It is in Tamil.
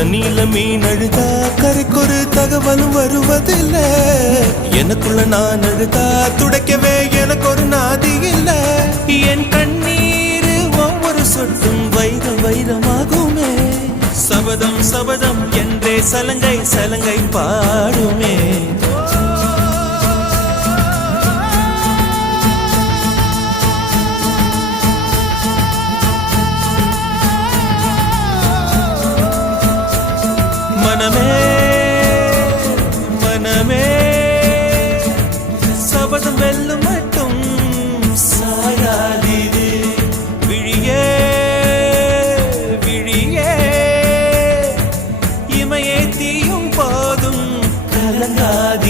தண்ணியில மீன் அழுதா கரைக்கொரு தகவலும் வருவதில்லை. எனக்குள்ள நான் அழுதா துடைக்கவே எனக்கு ஒரு நாதி இல்லை. என் கண்ணீர் ஒவ்வொரு சொட்டும் வைரம் வைரமாகுமே. சபதம் சபதம் என்றே சலங்கை சலங்கை பாடுமே. மனமே மனமே சபதம் வெல்லும் மட்டும் சாயாதீது. விழியே விழியே இமையே தீயும் போதும் கலங்காதி.